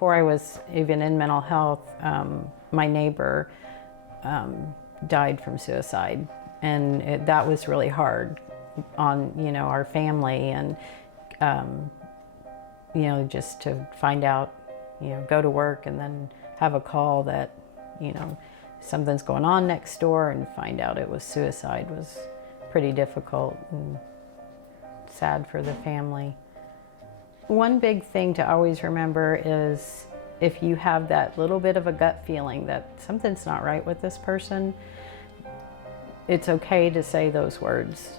Before I was even in mental health, my neighbor died from suicide, and that was really hard on, you know, our family, and you know, just to find out, you know, go to work and then have a call that, you know, something's going on next door, and find out it was suicide was pretty difficult and sad for the family. One big thing to always remember is if you have that little bit of a gut feeling that something's not right with this person, it's okay to say those words.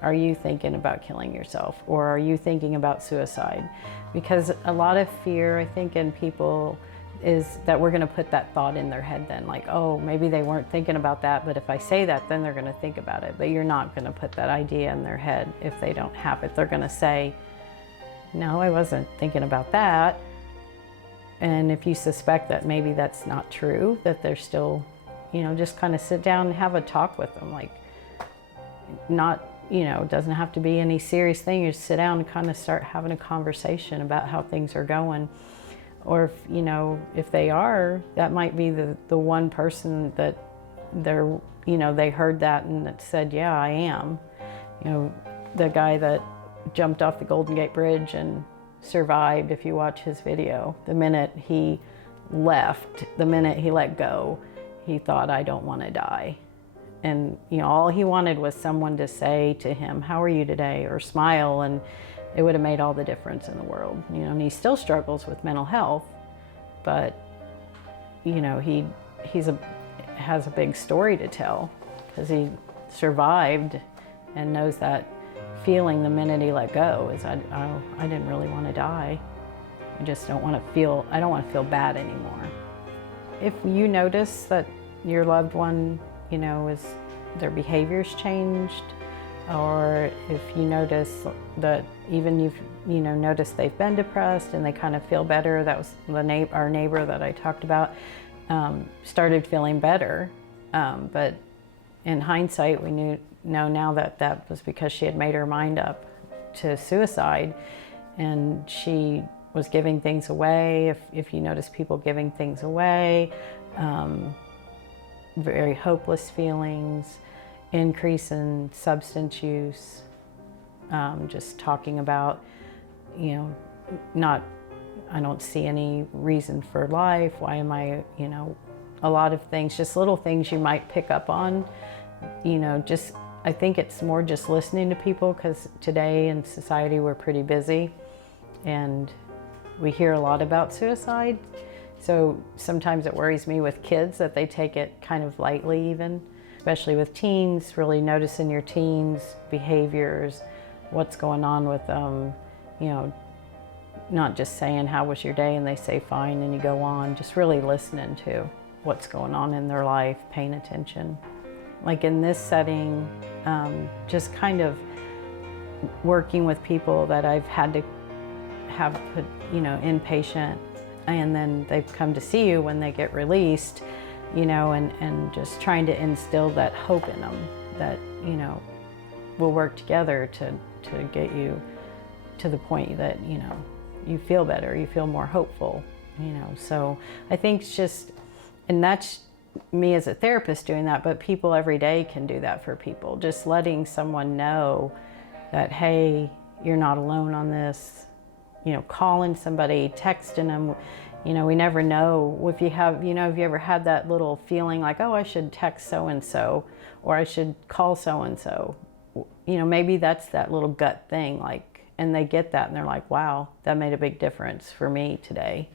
Are you thinking about killing yourself? Or are you thinking about suicide? Because a lot of fear, I think, in people is that we're going to put that thought in their head then, like, oh, maybe they weren't thinking about that, but if I say that, then they're going to think about it. But you're not going to put that idea in their head if they don't have it. They're going to say, no, I wasn't thinking about that. And if you suspect that maybe that's not true, that they're still, you know, just kind of sit down and have a talk with them. Like, not, you know, it doesn't have to be any serious thing. You just sit down and kind of start having a conversation about how things are going. Or if, you know, if they are, that might be the one person that they're, you know, they heard that and that said, yeah, I am. You know, the guy that jumped off the Golden Gate Bridge and survived, if you watch his video, the minute he left, the minute he let go, he thought, I don't want to die. And, you know, all he wanted was someone to say to him, how are you today? Or smile, and it would have made all the difference in the world. You know, and he still struggles with mental health, but, you know, he has a big story to tell because he survived and knows that feeling the minute he let go is, I didn't really want to die. I just don't want to feel, I don't want to feel bad anymore. If you notice that your loved one, you know, their behavior's changed, or if you notice that even you've, you know, noticed they've been depressed and they kind of feel better, that was our neighbor that I talked about, started feeling better. But in hindsight, we know now that that was because she had made her mind up to suicide, and she was giving things away. If you notice people giving things away, very hopeless feelings, increase in substance use, just talking about, you know, I don't see any reason for life. Why am I, you know, a lot of things, just little things you might pick up on, you know, just, I think it's more just listening to people, because today in society we're pretty busy and we hear a lot about suicide. So sometimes it worries me with kids that they take it kind of lightly even, especially with teens, really noticing your teens' behaviors, what's going on with them, you know, not just saying, how was your day? And they say fine and you go on, just really listening to what's going on in their life, paying attention. Like in this setting, just kind of working with people that I've had to have put, you know, inpatient, and then they've come to see you when they get released, you know, and just trying to instill that hope in them that, you know, we'll work together to get you to the point that, you know, you feel better, you feel more hopeful, you know. So I think it's just, and that's me as a therapist doing that, but people every day can do that for people. Just letting someone know that, hey, you're not alone on this, you know, calling somebody, texting them. You know, we never know if you have, you know, have you ever had that little feeling like, oh, I should text so-and-so, or I should call so-and-so. You know, maybe that's that little gut thing, like, and they get that and they're like, wow, that made a big difference for me today.